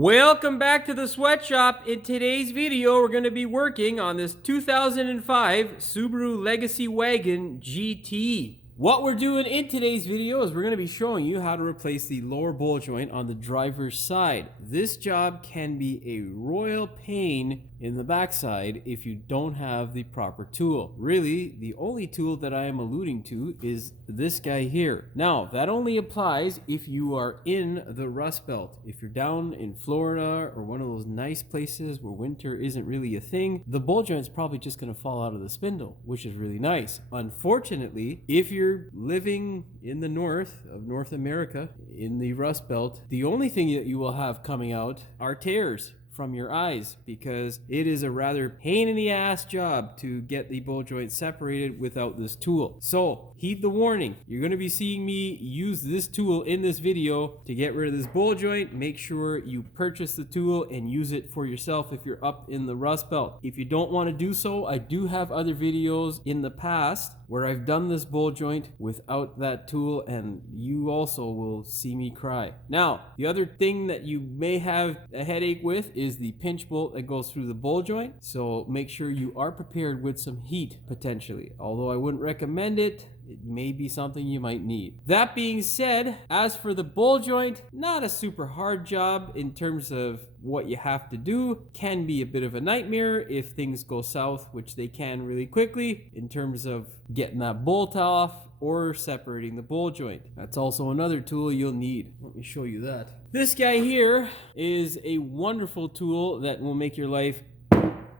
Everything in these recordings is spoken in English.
Welcome back to the sweatshop. In today's video, we're going to be working on this 2005 Subaru Legacy Wagon GT. What we're doing in today's video is we're going to be showing you how to replace the lower bowl joint on the driver's side. This job can be a royal pain in the backside if you don't have the proper tool. Really, the only tool that I am alluding to is this guy here. Now, that only applies if you are in the Rust Belt. If you're down in Florida or one of those nice places where winter isn't really a thing, the bowl joint's probably just going to fall out of the spindle, which is really nice. Unfortunately, if you're living in the north of North America, in the Rust Belt, the only thing that you will have coming out are tears from your eyes, because it is a rather pain in the ass job to get the bowl joint separated without this tool. So heed the warning. You're going to be seeing me use this tool in this video to get rid of this bowl joint. Make sure you purchase the tool and use it for yourself if you're up in the Rust Belt. If you don't want to do so, I do have other videos in the past where I've done this bowl joint without that tool, and you also will see me cry. Now, the other thing that you may have a headache with is the pinch bolt that goes through the bowl joint. So make sure you are prepared with some heat potentially. Although I wouldn't recommend it, it may be something you might need. That being said, as for the bowl joint, not a super hard job in terms of what you have to do. Can be a bit of a nightmare if things go south, which they can really quickly, in terms of getting that bolt off or separating the bowl joint. That's also another tool you'll need. Let me show you that. This guy here is a wonderful tool that will make your life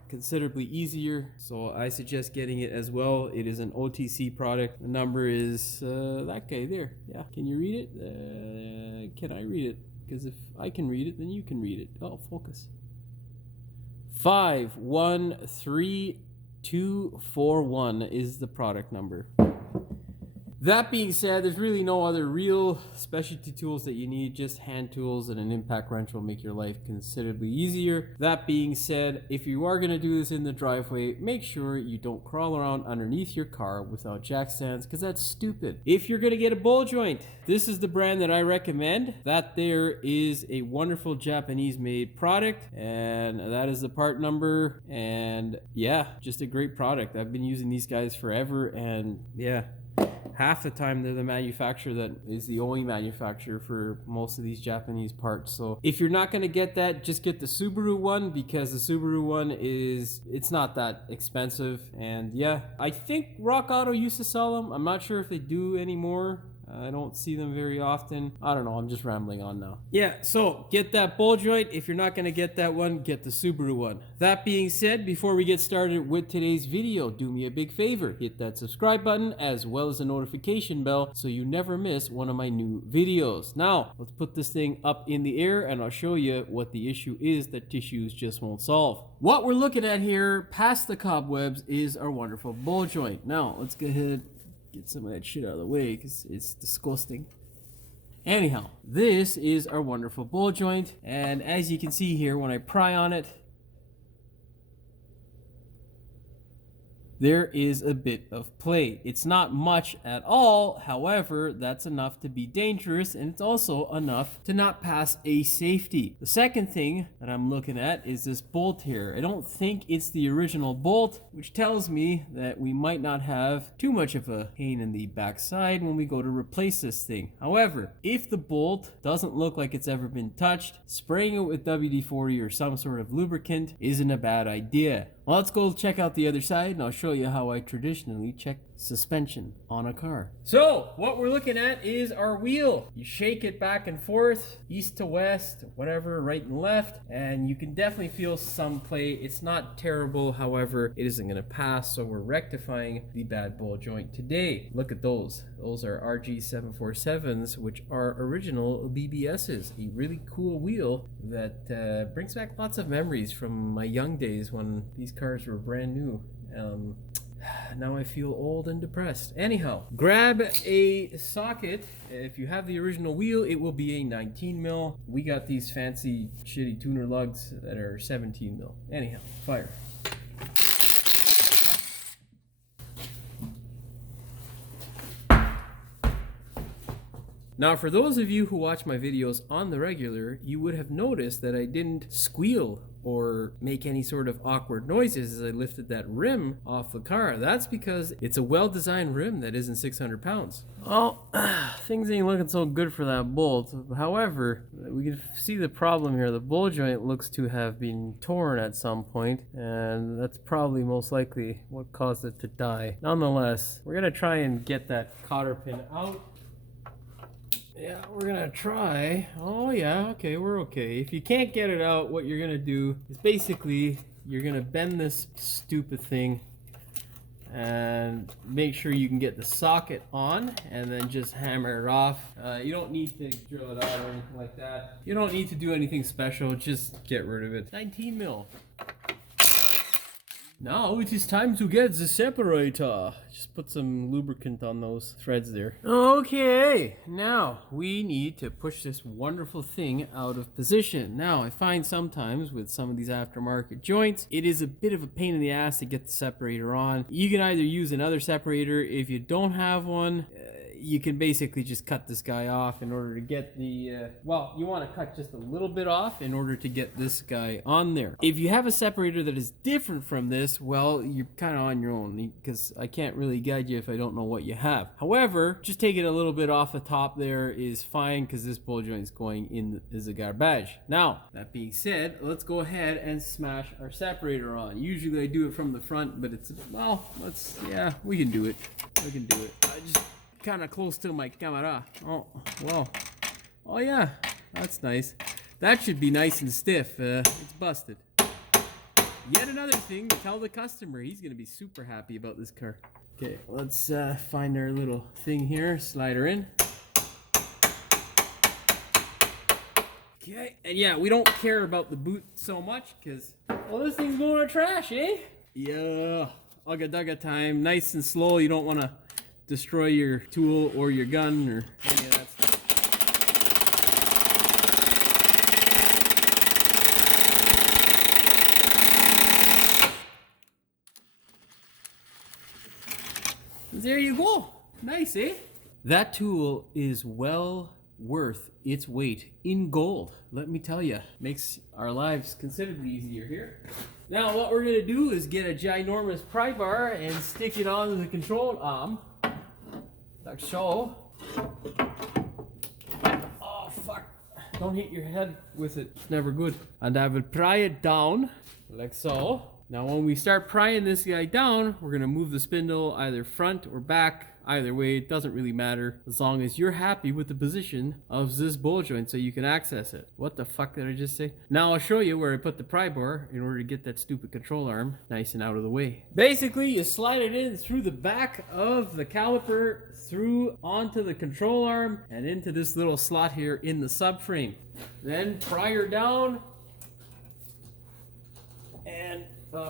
considerably easier, so I suggest getting it as well. It is an OTC product. The number is that guy there. Yeah, can you read it? Can I read it? Because if I can read it, then you can read it. Oh, focus. 513241 is the product number. That being said, there's really no other real specialty tools that you need. Just hand tools and an impact wrench will make your life considerably easier. That being said, if you are going to do this in the driveway, make sure you don't crawl around underneath your car without jack stands, because that's stupid. If you're going to get a bowl joint, this is the brand that I recommend. That there is a wonderful Japanese made product, and that is the part number. And yeah, just a great product. I've been using these guys forever, and yeah, half the time they're the manufacturer that is the only manufacturer for most of these Japanese parts. So if you're not going to get that, just get the Subaru one, because the Subaru one it's not that expensive. And yeah, I think Rock Auto used to sell them. I'm not sure if they do anymore. I don't see them very often. I don't know, I'm just rambling on now. Yeah, so get that bowl joint. If you're not going to get that one, get the Subaru one. That being said, before we get started with today's video, do me a big favor. Hit that subscribe button as well as the notification bell so you never miss one of my new videos. Now, let's put this thing up in the air and I'll show you what the issue is that tissues just won't solve. What we're looking at here, past the cobwebs, is our wonderful bowl joint. Now, let's go ahead, get some of that shit out of the way because it's disgusting. Anyhow, this is our wonderful bowl joint, and as you can see here, when I pry on it, there is a bit of play. It's not much at all, however, that's enough to be dangerous, and it's also enough to not pass a safety. The second thing that I'm looking at is this bolt here. I don't think it's the original bolt, which tells me that we might not have too much of a pain in the backside when we go to replace this thing. However, if the bolt doesn't look like it's ever been touched, spraying it with WD-40 or some sort of lubricant isn't a bad idea. Well, let's go check out the other side, and I'll show you how I traditionally check suspension on a car. So, what we're looking at is our wheel. You shake it back and forth, east to west, whatever, right and left, and you can definitely feel some play. It's not terrible, however, it isn't going to pass, so we're rectifying the bad bowl joint today. Look at those. Those are RG747s, which are original BBSs. A really cool wheel that brings back lots of memories from my young days when these cars were brand new. Now I feel old and depressed. Anyhow, grab a socket. If you have the original wheel, it will be a 19 mil. We got these fancy shitty tuner lugs that are 17 mil. Anyhow, fire. Now, for those of you who watch my videos on the regular, you would have noticed that I didn't squeal or make any sort of awkward noises as I lifted that rim off the car. That's because it's a well-designed rim that isn't 600 pounds. Well, things ain't looking so good for that bolt. However, we can see the problem here. The ball joint looks to have been torn at some point, and that's probably most likely what caused it to die. Nonetheless, we're gonna try and get that cotter pin out. Yeah, we're gonna try. Oh yeah, okay, we're okay. If you can't get it out, what you're gonna do is basically you're gonna bend this stupid thing and make sure you can get the socket on, and then just hammer it off. You don't need to drill it out or anything like that. You don't need to do anything special, just get rid of it. 19 mil. Now it is time to get the separator. Just put some lubricant on those threads there. Okay, now we need to push this wonderful thing out of position. Now I find sometimes with some of these aftermarket joints, it is a bit of a pain in the ass to get the separator on. You can either use another separator. If you don't have one, you can basically just cut this guy off in order to get the, well, you want to cut just a little bit off in order to get this guy on there. If you have a separator that is different from this, well, you're kind of on your own, because I can't really guide you if I don't know what you have. However, just taking a little bit off the top there is fine, because this ball joint is going in as a garbage. Now, that being said, let's go ahead and smash our separator on. Usually I do it from the front, but it's, well, yeah, we can do it. We can do it. I just kind of close to my camera. Oh, well. Oh yeah, that's nice. That should be nice and stiff. It's busted. Yet another thing to tell the customer. He's gonna be super happy about this car. Okay, let's find our little thing here. Slide her in. Okay, and yeah, we don't care about the boot so much because, well, this thing's going to trash, eh? Yeah, ugga dugga time. Nice and slow. You don't want to destroy your tool or your gun or any of that stuff. There you go. Nice, eh? That tool is well worth its weight in gold. Let me tell you, makes our lives considerably easier here. Now what we're gonna do is get a ginormous pry bar and stick it onto the control arm. Like so. Oh fuck. Don't hit your head with it. It's never good. And I will pry it down like so. Now when we start prying this guy down, we're gonna move the spindle either front or back. Either way, it doesn't really matter as long as you're happy with the position of this ball joint so you can access it. What the fuck did I just say? Now I'll show you where I put the pry bar in order to get that stupid control arm nice and out of the way. Basically, you slide it in through the back of the caliper, through onto the control arm, and into this little slot here in the subframe. Then pry her down and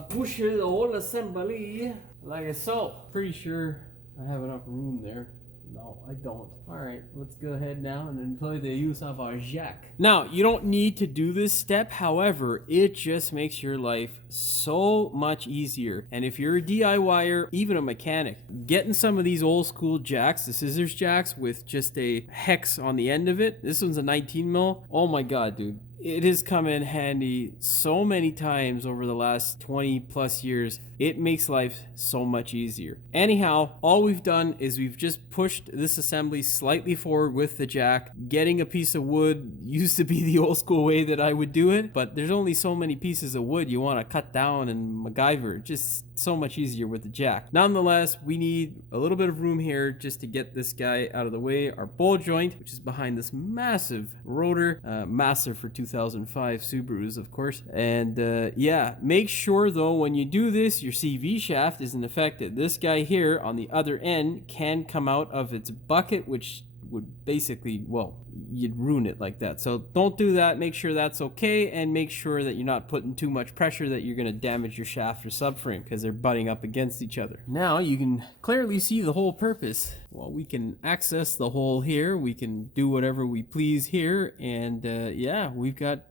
push the whole assembly like so. Pretty sure I have enough room there. No, I don't. Alright, let's go ahead now and employ the use of our jack. Now, you don't need to do this step, however, it just makes your life so much easier. And if you're a DIYer, even a mechanic, getting some of these old school jacks, the scissors jacks with just a hex on the end of it, this one's a 19 mil. Oh my god, dude. It has come in handy so many times over the last 20 plus years. It makes life so much easier. Anyhow, all we've done is we've just pushed this assembly slightly forward with the jack. Getting a piece of wood used to be the old school way that I would do it, but there's only so many pieces of wood you want to cut down and MacGyver. Just so much easier with the jack. Nonetheless, we need a little bit of room here just to get this guy out of the way. Our ball joint, which is behind this massive rotor, massive for 2005 Subarus, of course. And yeah, make sure though when you do this, your CV shaft isn't affected. This guy here on the other end can come out of its bucket, which would basically, well, you'd ruin it like that. So don't do that. Make sure that's okay, and make sure that you're not putting too much pressure that you're going to damage your shaft or subframe because they're butting up against each other. Now you can clearly see the whole purpose. Well, we can access the hole here. We can do whatever we please here. And yeah, we've got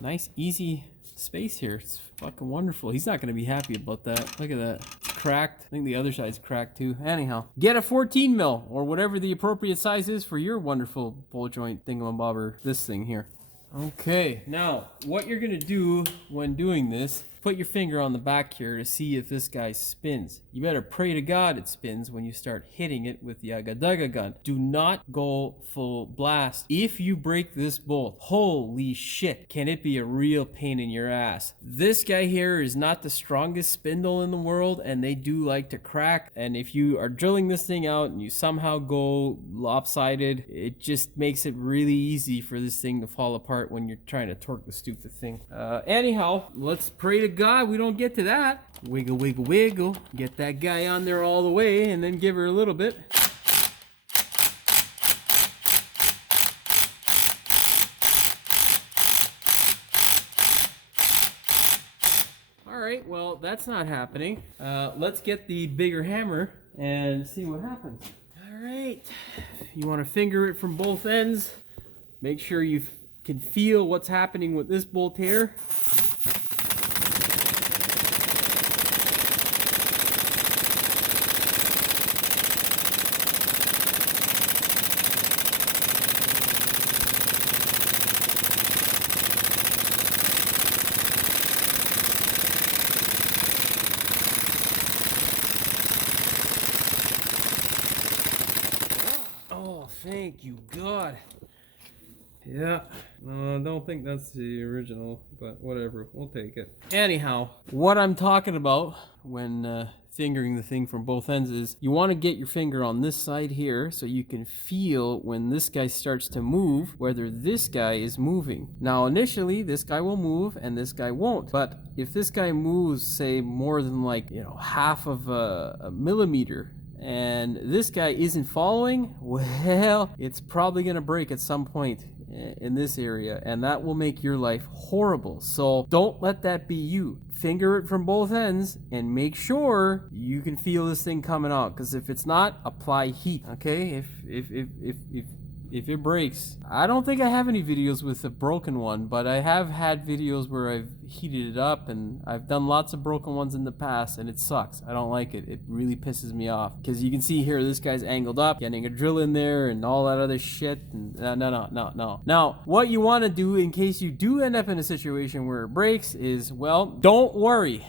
nice, easy space here. It's fucking wonderful. He's not going to be happy about that. Look at that. It's cracked. I think the other side's cracked too. Anyhow, get a 14 mil or whatever the appropriate size is for your wonderful ball joint thingamabobber. This thing here. Okay, now what you're gonna do when doing this, put your finger on the back here to see if this guy spins. You better pray to God it spins when you start hitting it with the Agadaga gun. Do not go full blast. If you break this bolt, holy shit, can it be a real pain in your ass. This guy here is not the strongest spindle in the world, and they do like to crack. And if you are drilling this thing out and you somehow go lopsided, it just makes it really easy for this thing to fall apart when you're trying to torque the stupid thing. Anyhow, let's pray to God we don't get to that. Wiggle, wiggle, wiggle. Get that guy on there all the way and then give her a little bit. Alright, well, that's not happening. Let's get the bigger hammer and see what happens. Alright, you want to finger it from both ends. Make sure you can feel what's happening with this bolt here. Oh, thank you, God. Yeah, I don't think that's the original, but whatever, we'll take it. Anyhow, what I'm talking about when fingering the thing from both ends is you want to get your finger on this side here so you can feel when this guy starts to move whether this guy is moving. Now initially this guy will move and this guy won't, but if this guy moves say more than like, you know, half of a millimeter and this guy isn't following, well, it's probably going to break at some point in this area, and that will make your life horrible. So don't let that be you. Finger it from both ends and make sure you can feel this thing coming out, because if it's not, apply heat. Okay, if it breaks, I don't think I have any videos with a broken one, but I have had videos where I've heated it up, and I've done lots of broken ones in the past, and it sucks. I don't like it. It really pisses me off, because you can see here this guy's angled up, getting a drill in there and all that other shit, and no. Now what you want to do in case you do end up in a situation where it breaks is, well, don't worry.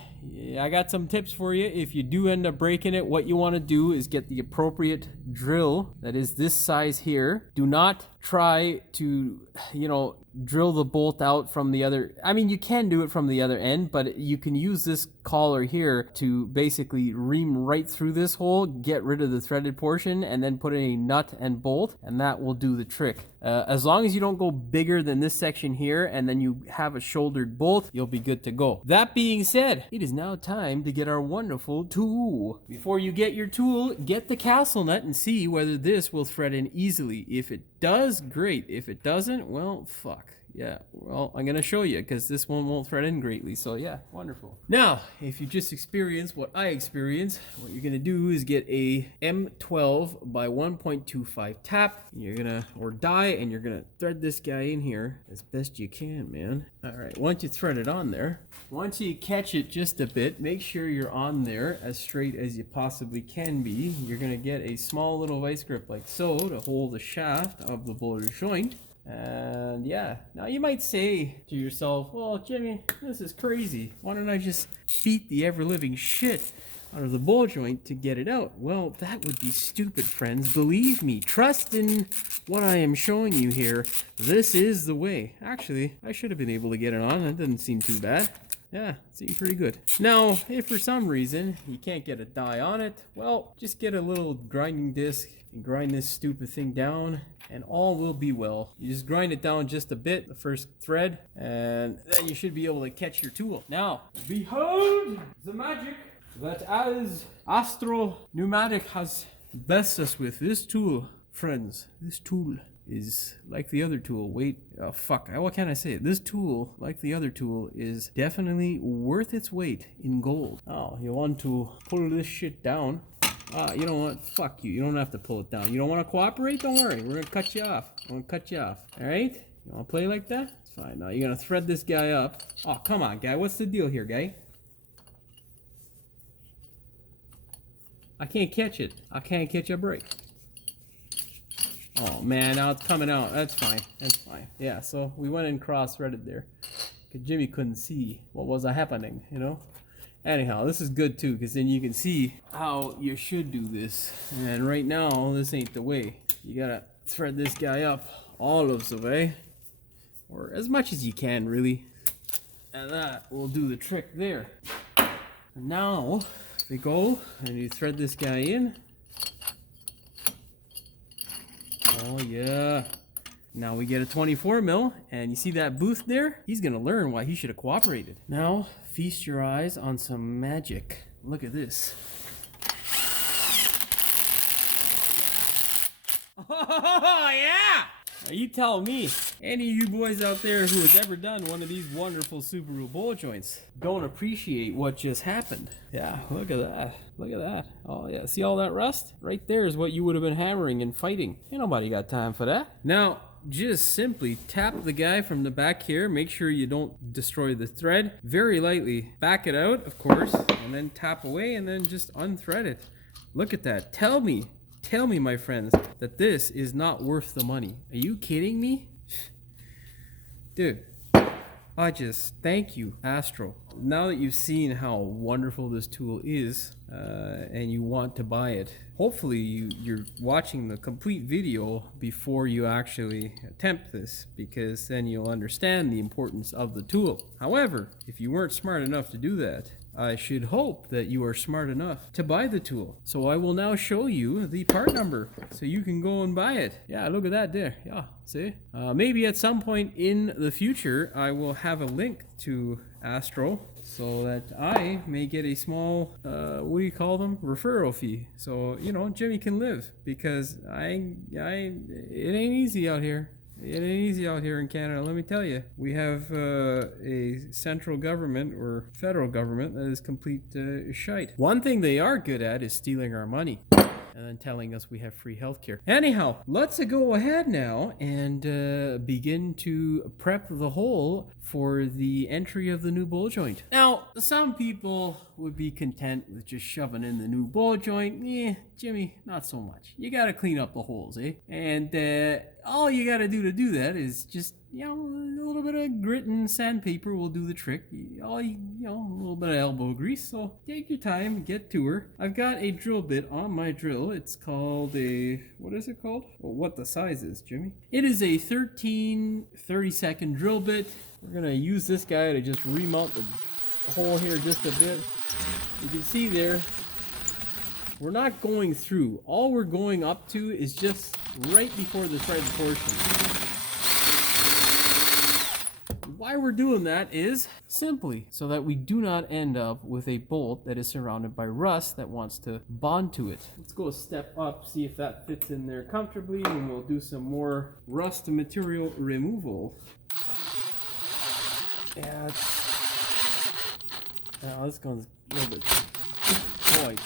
I got some tips for you. If you do end up breaking it, what you want to do is get the appropriate drill that is this size here. Do not try to, you know, drill the bolt out from the other. I mean, you can do it from the other end, but you can use this collar here to basically ream right through this hole, get rid of the threaded portion, and then put in a nut and bolt, and that will do the trick. As long as you don't go bigger than this section here and then you have a shouldered bolt, you'll be good to go. That being said, it is now time to get our wonderful tool. Before you get your tool, get the castle nut and see whether this will thread in easily. If it does, great. If it doesn't, well, fuck. Yeah, well, I'm going to show you because this one won't thread in greatly. So yeah, wonderful. Now, if you just experience what I experienced, what you're going to do is get a M12 by 1.25 tap. You're going to, or die, and you're going to thread this guy in here as best you can, man. All right, once you thread it on there, once you catch it just a bit, make sure you're on there as straight as you possibly can be. You're going to get a small little vice grip like so to hold the shaft of the boulder joint. And yeah, now you might say to yourself, well, Jimmy, this is crazy. Why don't I just beat the ever-living shit out of the ball joint to get it out? Well, that would be stupid, friends. Believe me, trust in what I am showing you here. This is the way. Actually, I should have been able to get it on. That doesn't seem too bad. Yeah, it seemed pretty good. Now, if for some reason you can't get a die on it, well, just get a little grinding disc and grind this stupid thing down, and all will be well. You just grind it down just a bit, the first thread, and then you should be able to catch your tool. Now, behold the magic that as Astro Pneumatic has blessed us with. This tool, friends, this tool is like the other tool. Wait, oh fuck, what can I say? This tool, like the other tool, is definitely worth its weight in gold. Oh, you want to pull this shit down? You don't want, fuck you, you don't have to pull it down. You don't want to cooperate? Don't worry, we're gonna cut you off. I'm gonna cut you off, alright? You wanna play like that? It's fine. Now you're gonna thread this guy up. Oh, come on, guy, what's the deal here, guy? I can't catch it. I can't catch a break. Oh man, now it's coming out. That's fine. That's fine. Yeah, so we went and cross-threaded there. Cause Jimmy couldn't see what was happening, you know? Anyhow, this is good too, because then you can see how you should do this. And right now, this ain't the way. You gotta thread this guy up all of the way. Or as much as you can, really. And that will do the trick there. And now, we go and you thread this guy in. Oh yeah. Now we get a 24 mil, and you see that booth there? He's gonna learn why he should have cooperated. Now, feast your eyes on some magic. Look at this. Oh yeah! Now you tell me, any of you boys out there who has ever done one of these wonderful Subaru ball joints don't appreciate what just happened. Yeah, look at that. Look at that. Oh yeah, see all that rust? Right there is what you would have been hammering and fighting. Ain't nobody got time for that. Now, just simply tap the guy from the back here. Make sure you don't destroy the thread. Very lightly. Back it out, of course, and then tap away and then just unthread it. Look at that. Tell me, my friends, that this is not worth the money. Are you kidding me? Dude, I just thank you, Astro. Now that you've seen how wonderful this tool is, and you want to buy it, hopefully you're watching the complete video before you actually attempt this, because then you'll understand the importance of the tool. However, if you weren't smart enough to do that, I should hope that you are smart enough to buy the tool. So I will now show you the part number so you can go and buy it. Yeah, look at that there. Yeah, see? Maybe at some point in the future, I will have a link to Astro so that I may get a small, what do you call them? Referral fee. So, you know, Jimmy can live, because it ain't easy out here. It ain't easy out here in Canada, let me tell you. We have a central government or federal government that is complete shite. One thing they are good at is stealing our money and then telling us we have free healthcare. Anyhow, let's go ahead now and begin to prep the hole for the entry of the new ball joint. Now, some people would be content with just shoving in the new ball joint. Jimmy, not so much. You gotta clean up the holes, eh? And all you gotta do to do that is just, you know, a little bit of grit and sandpaper will do the trick. You know, a little bit of elbow grease. So take your time, get to her. I've got a drill bit on my drill. It's called a, what is it called? Well, what the size is, Jimmy? It is a 13 30-second drill bit. We're gonna use this guy to just remount the hole here just a bit. You can see there, we're not going through. All we're going up to is just right before the threaded portion. Why we're doing that is simply so that we do not end up with a bolt that is surrounded by rust that wants to bond to it. Let's go a step up, see if that fits in there comfortably, and we'll do some more rust material removal. Yeah, this one's a little bit tight.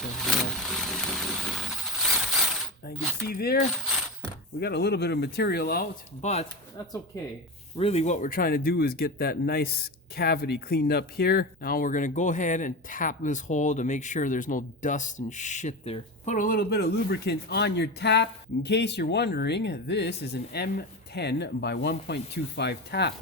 And you can see there, we got a little bit of material out, but that's okay. Really what we're trying to do is get that nice cavity cleaned up here. Now we're gonna go ahead and tap this hole to make sure there's no dust and shit there. Put a little bit of lubricant on your tap. In case you're wondering, this is an M10 by 1.25 tap.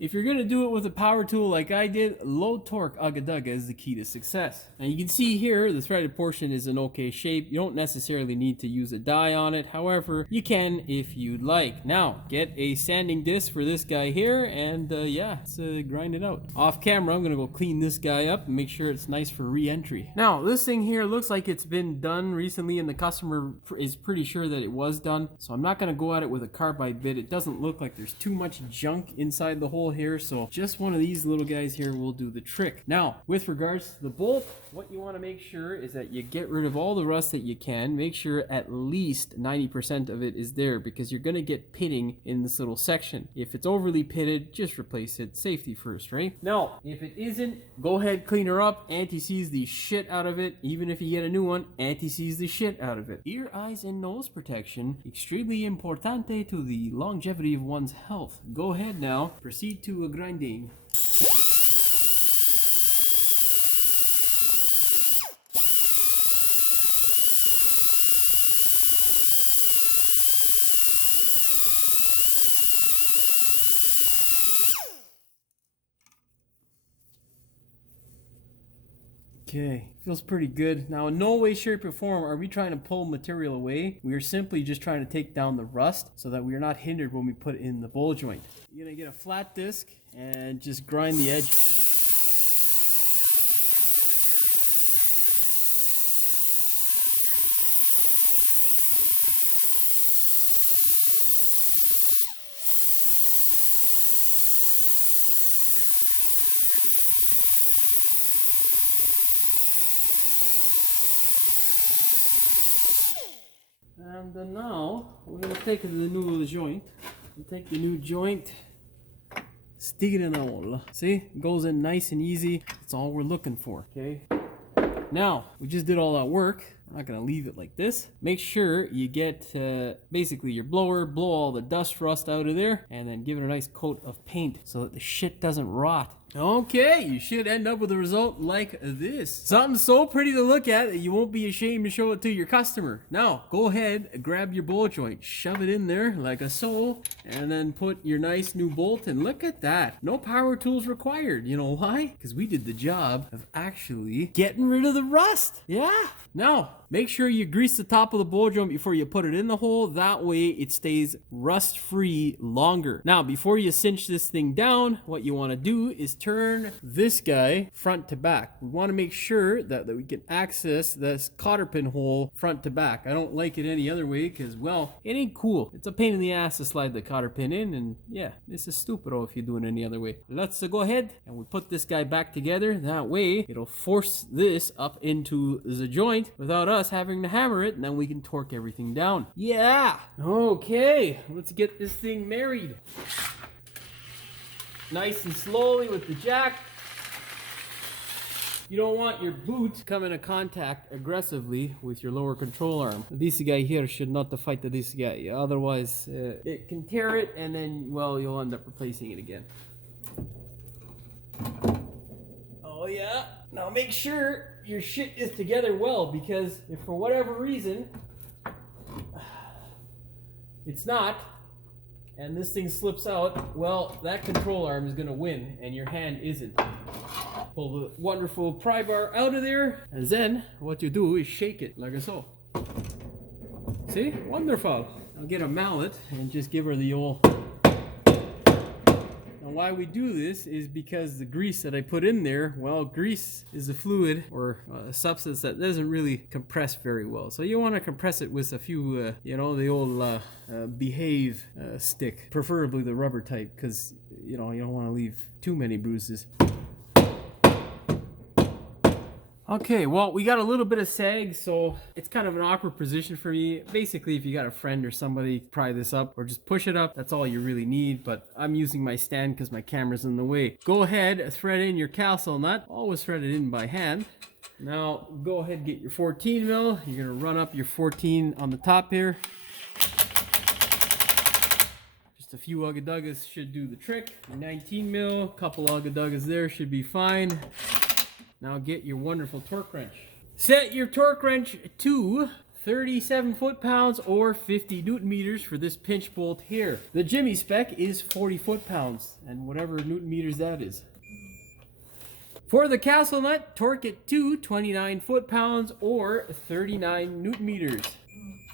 If you're gonna do it with a power tool like I did, low torque ugga-dugga is the key to success. Now you can see here, the threaded portion is in okay shape. You don't necessarily need to use a die on it. However, you can if you'd like. Now, get a sanding disc for this guy here, and yeah, let's grind it out. Off camera, I'm gonna go clean this guy up and make sure it's nice for re-entry. Now, this thing here looks like it's been done recently, and the customer is pretty sure that it was done. So I'm not gonna go at it with a carbide bit. It doesn't look like there's too much junk inside the hole hole here, so just one of these little guys here will do the trick. Now, with regards to the bolt, what you want to make sure is that you get rid of all the rust that you can. Make sure at least 90% of it is there, because you're going to get pitting in this little section. If it's overly pitted, just replace it. Safety first, right? Now, if it isn't, go ahead, clean her up, anti-seize the shit out of it. Even if you get a new one, anti-seize the shit out of it. Ear, eyes, and nose protection, extremely importante to the longevity of one's health. Go ahead now, proceed to a grinding. Okay, feels pretty good. Now, in no way, shape, or form are we trying to pull material away. We are simply just trying to take down the rust so that we are not hindered when we put in the bowl joint. You're gonna get a flat disc and just grind the edge. And then now we're going to take the new joint. We'll take the new joint, stick it in the hole. See, it goes in nice and easy. That's all we're looking for. Okay. Now we just did all that work. We're not going to leave it like this. Make sure you get basically your blower, blow all the dust rust out of there, and then give it a nice coat of paint so that the shit doesn't rot. Okay, you should end up with a result like this. Something so pretty to look at that you won't be ashamed to show it to your customer. Now, go ahead, grab your bowl joint, shove it in there like a so, and then put your nice new bolt, and look at that. No power tools required. You know why? Because we did the job of actually getting rid of the rust. Yeah. Now, make sure you grease the top of the bowl joint before you put it in the hole. That way it stays rust-free longer. Now, before you cinch this thing down, what you want to do is turn this guy front to back. We want to make sure that we can access this cotter pin hole front to back. I don't like it any other way because, well, it ain't cool. It's a pain in the ass to slide the cotter pin in, and yeah, this is stupid if you do it any other way. Let's go ahead and we put this guy back together. That way it'll force this up into the joint without us having to hammer it, and then we can torque everything down. Yeah. Okay, let's get this thing married. Nice and slowly with the jack. You don't want your boot to come into contact aggressively with your lower control arm. This guy here should not fight this guy, otherwise it can tear it, and then, well, you'll end up replacing it again. Oh yeah. Now make sure your shit is together well, because if for whatever reason it's not, and this thing slips out, well, that control arm is going to win, and your hand isn't. Pull the wonderful pry bar out of there, and then what you do is shake it like so. See? Wonderful. I'll get a mallet and just give her the old... Now why we do this is because the grease that I put in there, well, grease is a fluid or a substance that doesn't really compress very well. So you want to compress it with a few, the old behave stick, preferably the rubber type, because, you don't want to leave too many bruises. Okay, well, we got a little bit of sag, so it's kind of an awkward position for me. Basically, if you got a friend or somebody, pry this up or just push it up. That's all you really need, but I'm using my stand because my camera's in the way. Go ahead, thread in your castle nut. Always thread it in by hand. Now, go ahead and get your 14 mil. You're gonna run up your 14 on the top here. Just a few ugga-duggas should do the trick. Your 19 mil, couple ugga-duggas there should be fine. Now get your wonderful torque wrench. Set your torque wrench to 37 foot-pounds or 50 newton meters for this pinch bolt here. The Jimmy spec is 40 foot-pounds, and whatever newton meters that is. For the castle nut, torque it to 29 foot-pounds or 39 newton meters.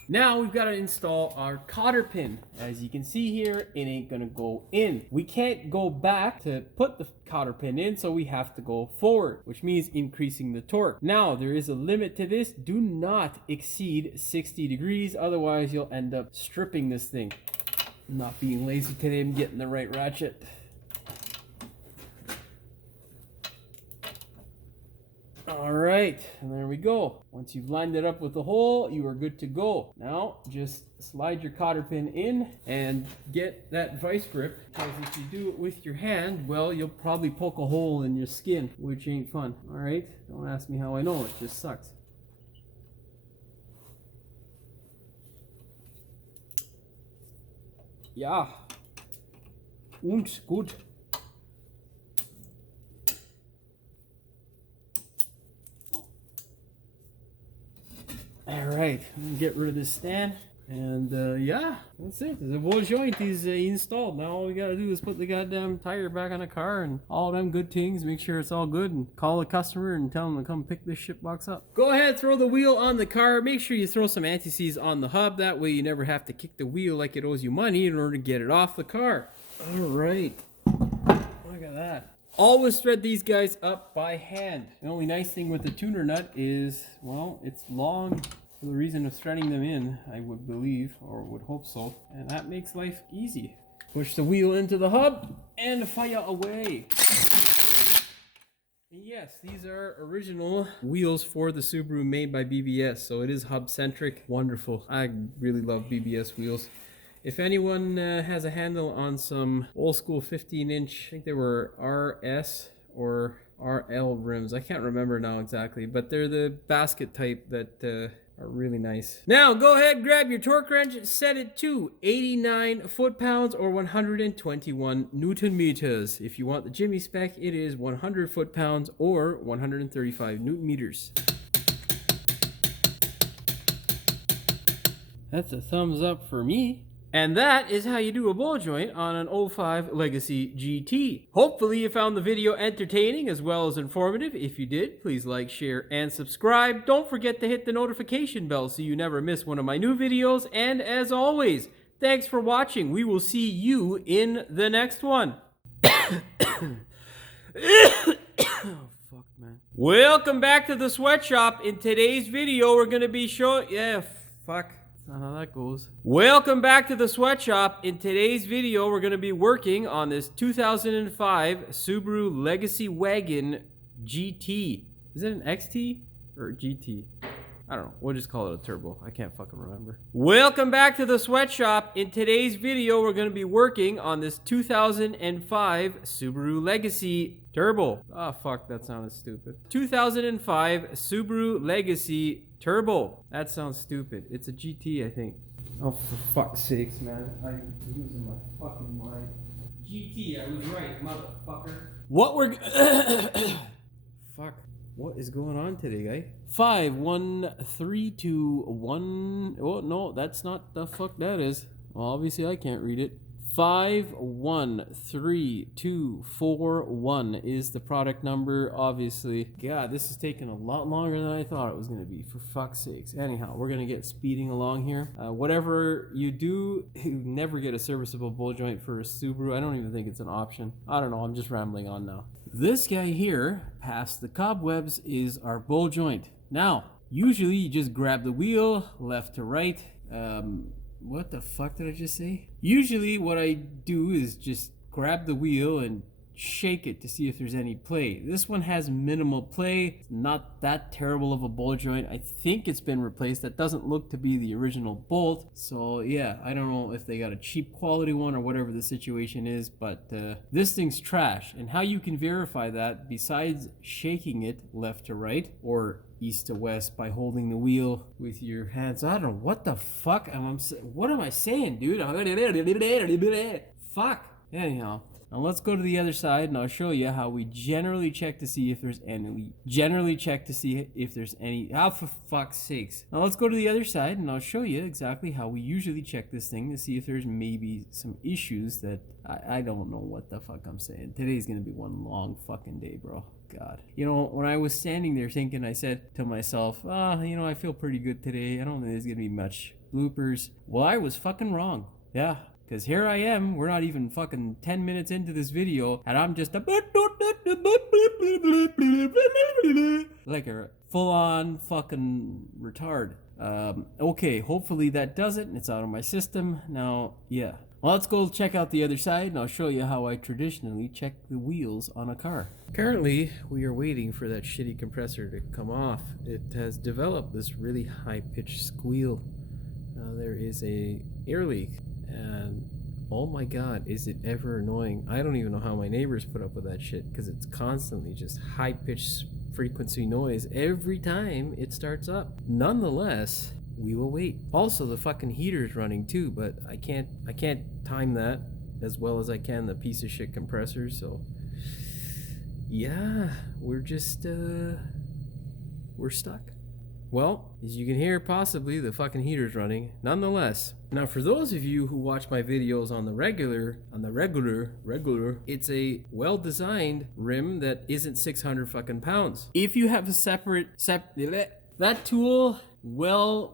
Now we've got to install our cotter pin. As you can see here, it ain't gonna go in. We can't go back to put the cotter pin in, so we have to go forward, which means increasing the torque. Now, there is a limit to this. Do not exceed 60 degrees, otherwise you'll end up stripping this thing. I'm not being lazy today, I'm getting the right ratchet. right, and there we go. Once you've lined it up with the hole, you are good to go. Now, just slide your cotter pin in and get that vice grip, because if you do it with your hand, well, you'll probably poke a hole in your skin, which ain't fun. All right, don't ask me how I know, it just sucks. Ja, und gut. All right, get rid of this stand, and yeah, that's it. The whole joint is installed. Now all we gotta do is put the goddamn tire back on the car and all them good things, make sure it's all good, and call the customer and tell them to come pick this shit box up. Go ahead, throw the wheel on the car. Make sure you throw some anti-seize on the hub. That way you never have to kick the wheel like it owes you money in order to get it off the car. All right, look at that. Always thread these guys up by hand. The only nice thing with the tuner nut is, well, it's long for the reason of threading them in, I would believe, or would hope so. And that makes life easy. Push the wheel into the hub and fire away. And yes, these are original wheels for the Subaru made by BBS, so it is hub centric. Wonderful. I really love BBS wheels. If anyone has a handle on some old school 15-inch, I think they were RS or RL rims. I can't remember now exactly, but they're the basket type that are really nice. Now go ahead, grab your torque wrench, set it to 89 foot-pounds or 121 Newton meters. If you want the Jimmy spec, it is 100 foot-pounds or 135 Newton meters. That's a thumbs up for me. And that is how you do a ball joint on an 05 Legacy GT. Hopefully you found the video entertaining as well as informative. If you did, please like, share, and subscribe. Don't forget to hit the notification bell so you never miss one of my new videos. And as always, thanks for watching. We will see you in the next one. Oh, fuck, man. Welcome back to the sweatshop. In today's video, we're going to be showing... Yeah, fuck. That's not how that goes. Welcome back to the sweatshop. In today's video, we're going to be working on this 2005 Subaru Legacy Wagon GT. Is it an XT or GT? I don't know. We'll just call it a turbo. I can't fucking remember. Welcome back to the sweatshop. In today's video, we're going to be working on this 2005 Subaru Legacy Turbo. Oh, fuck. That sounded stupid. 2005 Subaru Legacy Turbo. That sounds stupid. It's a GT, I think. Oh, for fuck's sakes, man. I'm losing my fucking mind. GT, I was right, motherfucker. What we're... Fuck. What is going on today, guy? 5, 1, 3, 2, 1... Oh, no, that's not the fuck that is. Well, obviously, I can't read it. 5, 1, 3, 2, 4, 1 is the product number, obviously. God, this is taking a lot longer than I thought it was going to be, for fuck's sakes. Anyhow, we're going to get speeding along here. Whatever you do, you never get a serviceable bull joint for a Subaru. I don't even think it's an option. I don't know, I'm just rambling on now. This guy here, past the cobwebs, is our bull joint. Now, usually you just grab the wheel, left to right. What the fuck did I just say? Usually what I do is just grab the wheel and shake it to see if there's any play. This one has minimal play. It's not that terrible of a bolt joint. I think it's been replaced. That doesn't look to be the original bolt. So yeah, I don't know if they got a cheap quality one or whatever the situation is, but this thing's trash. And how you can verify that, besides shaking it left to right or east to west by holding the wheel with your hands. I don't know what the fuck what am I saying, dude? Fuck. Anyhow, now let's go to the other side and I'll show you how we generally check to see if there's any. Oh, for fuck's sakes. Now let's go to the other side and I'll show you exactly how we usually check this thing to see if there's maybe some issues that I don't know what the fuck I'm saying. Today's gonna be one long fucking day, bro. God. You know, when I was standing there thinking, I said to myself, you know, I feel pretty good today. I don't think there's gonna be much bloopers. Well, I was fucking wrong. Yeah. Because here I am, we're not even fucking 10 minutes into this video, and I'm just like a full-on fucking retard. Okay, hopefully that does it, and it's out of my system. Now, yeah. Well, let's go check out the other side and I'll show you how I traditionally check the wheels on a car. Currently, we are waiting for that shitty compressor to come off. It has developed this really high-pitched squeal. There is a air leak, and oh my god, is it ever annoying. I don't even know how my neighbors put up with that shit, because it's constantly just high-pitched frequency noise every time it starts up. Nonetheless, we will wait. Also, the fucking heater's running too, but I can't time that as well as I can the piece of shit compressor, so yeah, we're just we're stuck. Well, as you can hear, possibly the fucking heater's running. Nonetheless, now for those of you who watch my videos on the regular, it's a well-designed rim that isn't 600 fucking pounds. If you have a separate that tool, well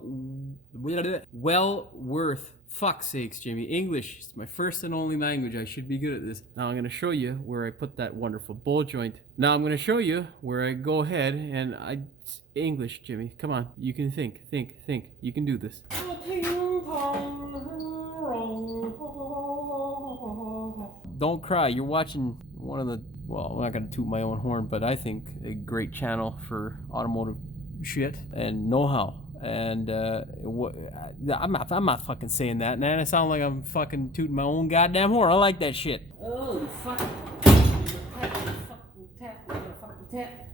worth. Fuck's sakes, Jimmy. English is my first and only language. I should be good at this. Now I'm going to show you where I put that wonderful bowl joint. Now I'm going to show you where I go ahead and English, Jimmy. Come on. You can think. You can do this. Don't cry. You're watching one of the, well, I'm not going to toot my own horn, but I think a great channel for automotive shit and know-how. And I'm not fucking saying that, man. I sound like I'm fucking tooting my own goddamn horn. I like that shit. Oh, fuck. Tap.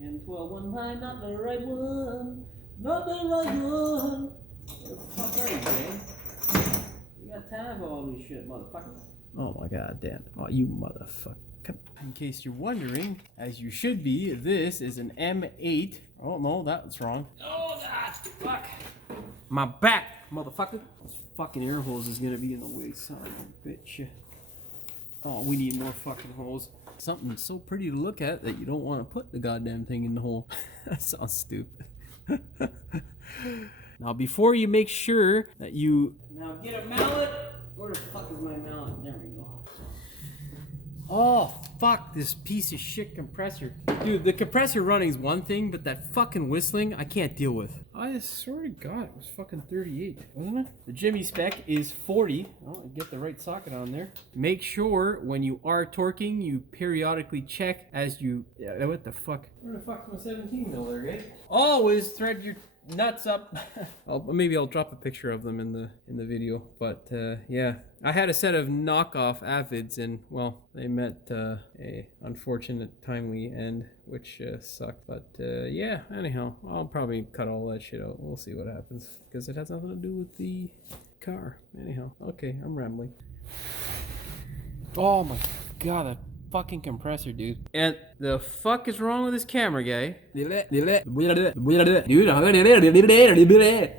And 12 one line, not the right one. Not the right one. Where the fuck are you, man? You got time for all this shit, motherfucker. Oh my god damn. Oh, you motherfucker. In case you're wondering, as you should be, this is an M8. Oh no, that's wrong. Oh god, fuck. My back, motherfucker. This fucking air hose is gonna be in the way, son of a bitch. Oh, we need more fucking holes. Something so pretty to look at that you don't want to put the goddamn thing in the hole. That sounds stupid. Now, before you make sure that you... Now get a mallet. Where the fuck is my mallet? There we go. Oh, fuck this piece of shit compressor. Dude, the compressor running is one thing, but that fucking whistling, I can't deal with. I swear to God, it was fucking 38, wasn't it? The Jimmy spec is 40. Oh, get the right socket on there. Make sure when you are torquing, you periodically check as you... Yeah, what the fuck? Where the fuck's my 17 mil there, eh? Always thread your nuts up. Maybe I'll drop a picture of them in the video, but yeah, I had a set of knockoff Avids, and well, they met a unfortunate timely end, which sucked. But yeah, anyhow, I'll probably cut all that shit out. We'll see what happens, because it has nothing to do with the car. Anyhow, okay, I'm rambling. Oh my god, that fucking compressor, dude. And the fuck is wrong with this camera guy? Dude,